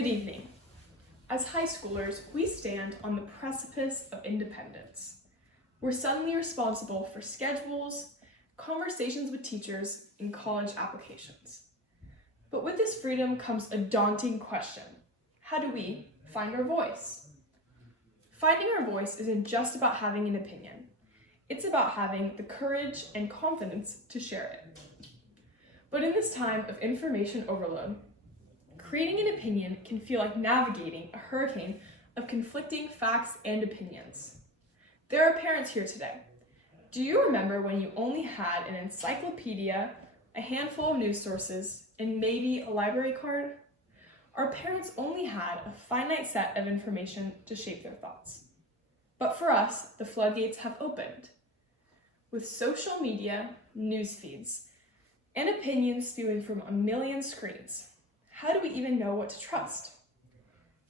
Good evening. As high schoolers, we stand on the precipice of independence. We're suddenly responsible for schedules, conversations with teachers, and college applications. But with this freedom comes a daunting question. How do we find our voice? Finding our voice isn't just about having an opinion. It's about having the courage and confidence to share it. But in this time of information overload, creating an opinion can feel like navigating a hurricane of conflicting facts and opinions. There are parents here today. Do you remember when you only had an encyclopedia, a handful of news sources, and maybe a library card? Our parents only had a finite set of information to shape their thoughts. But for us, the floodgates have opened. With social media, news feeds, and opinions spewing from a million screens, how do we even know what to trust?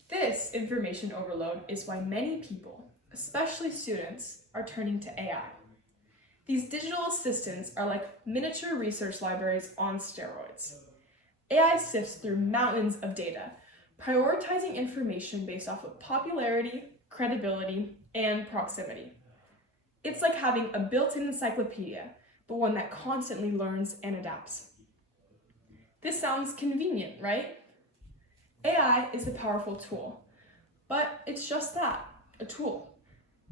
This information overload is why many people, especially students, are turning to AI. These digital assistants are like miniature research libraries on steroids. AI sifts through mountains of data, prioritizing information based off of popularity, credibility, and proximity. It's like having a built-in encyclopedia, but one that constantly learns and adapts. This sounds convenient, right? AI is a powerful tool, but it's just that, a tool.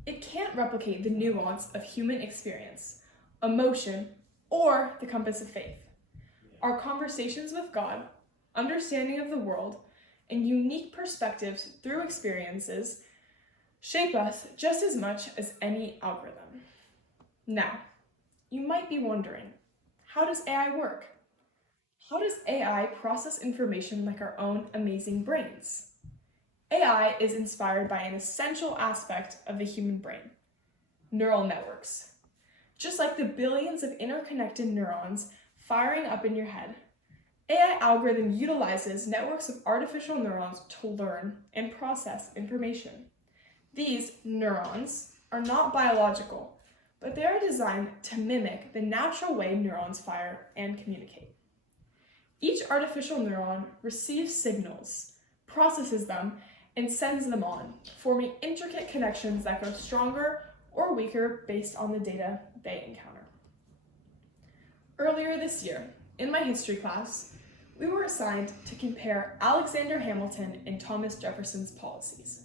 It can't replicate the nuance of human experience, emotion, or the compass of faith. Our conversations with God, understanding of the world, and unique perspectives through experiences shape us just as much as any algorithm. Now, you might be wondering, how does AI work? How does AI process information like our own amazing brains? AI is inspired by an essential aspect of the human brain, neural networks. Just like the billions of interconnected neurons firing up in your head, AI algorithm utilizes networks of artificial neurons to learn and process information. These neurons are not biological, but they are designed to mimic the natural way neurons fire and communicate. Each artificial neuron receives signals, processes them, and sends them on, forming intricate connections that grow stronger or weaker based on the data they encounter. Earlier this year, in my history class, we were assigned to compare Alexander Hamilton and Thomas Jefferson's policies.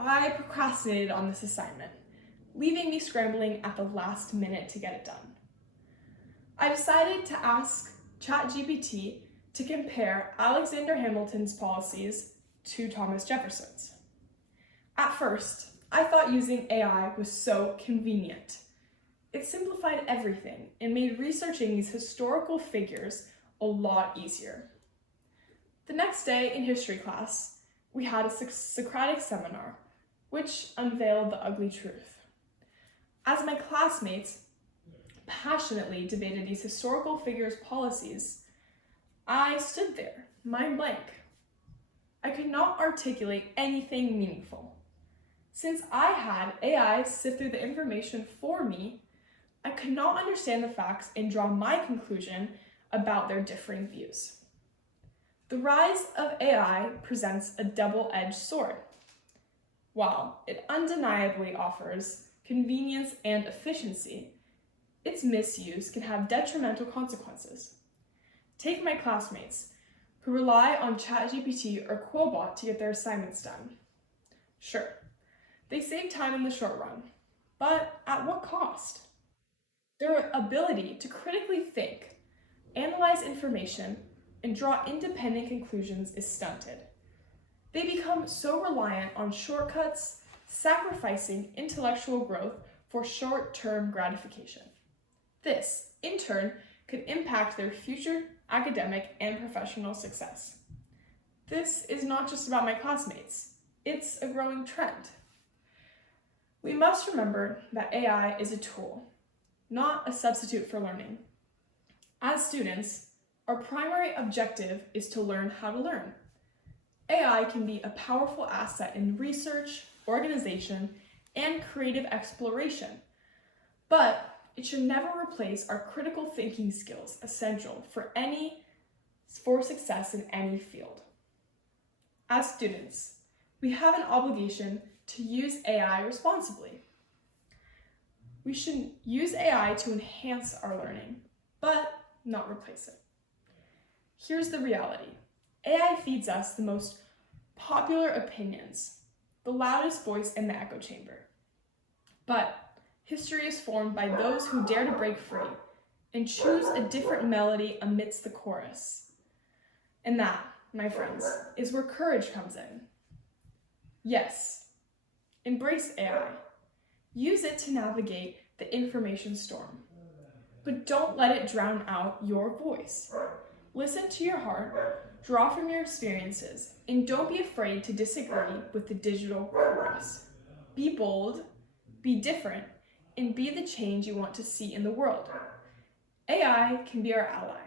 I procrastinated on this assignment, leaving me scrambling at the last minute to get it done. I decided to ask ChatGPT to compare Alexander Hamilton's policies to Thomas Jefferson's. At first, I thought using AI was so convenient. It simplified everything and made researching these historical figures a lot easier. The next day in history class, we had a Socratic seminar, which unveiled the ugly truth. As my classmates passionately debated these historical figures' policies, I stood there, mind blank. I could not articulate anything meaningful. Since I had AI sift through the information for me, I could not understand the facts and draw my conclusion about their differing views. The rise of AI presents a double-edged sword. While it undeniably offers convenience and efficiency, its misuse can have detrimental consequences. Take my classmates, who rely on ChatGPT or Quillbot to get their assignments done. Sure, they save time in the short run, but at what cost? Their ability to critically think, analyze information, and draw independent conclusions is stunted. They become so reliant on shortcuts, sacrificing intellectual growth for short-term gratification. This, in turn, could impact their future academic and professional success. This is not just about my classmates, it's a growing trend. We must remember that AI is a tool, not a substitute for learning. As students, our primary objective is to learn how to learn. AI can be a powerful asset in research, organization, and creative exploration, but it should never replace our critical thinking skills essential for success in any field. As students, we have an obligation to use AI responsibly. We should use AI to enhance our learning, but not replace it. Here's the reality. AI feeds us the most popular opinions, the loudest voice in the echo chamber. But history is formed by those who dare to break free and choose a different melody amidst the chorus. And that, my friends, is where courage comes in. Yes, embrace AI. Use it to navigate the information storm. But don't let it drown out your voice. Listen to your heart, draw from your experiences, and don't be afraid to disagree with the digital chorus. Be bold, be different, and be the change you want to see in the world. AI can be our ally,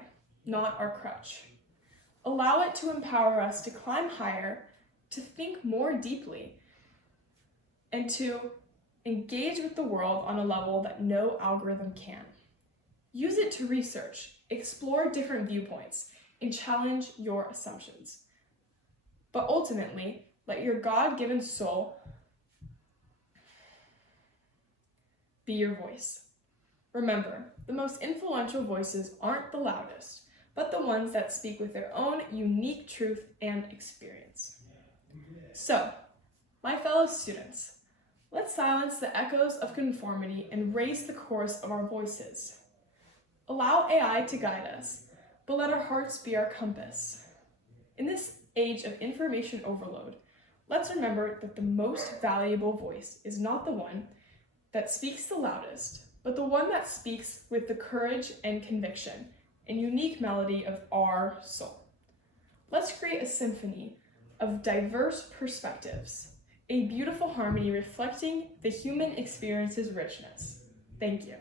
not our crutch. Allow it to empower us to climb higher, to think more deeply, and to engage with the world on a level that no algorithm can. Use it to research, explore different viewpoints, and challenge your assumptions. But ultimately, let your God-given soul be your voice. Remember, the most influential voices aren't the loudest, but the ones that speak with their own unique truth and experience. So, my fellow students, let's silence the echoes of conformity and raise the chorus of our voices. Allow AI to guide us, but let our hearts be our compass. In this age of information overload, let's remember that the most valuable voice is not the one that speaks the loudest, but the one that speaks with the courage and conviction and unique melody of our soul. Let's create a symphony of diverse perspectives, a beautiful harmony reflecting the human experience's richness. Thank you.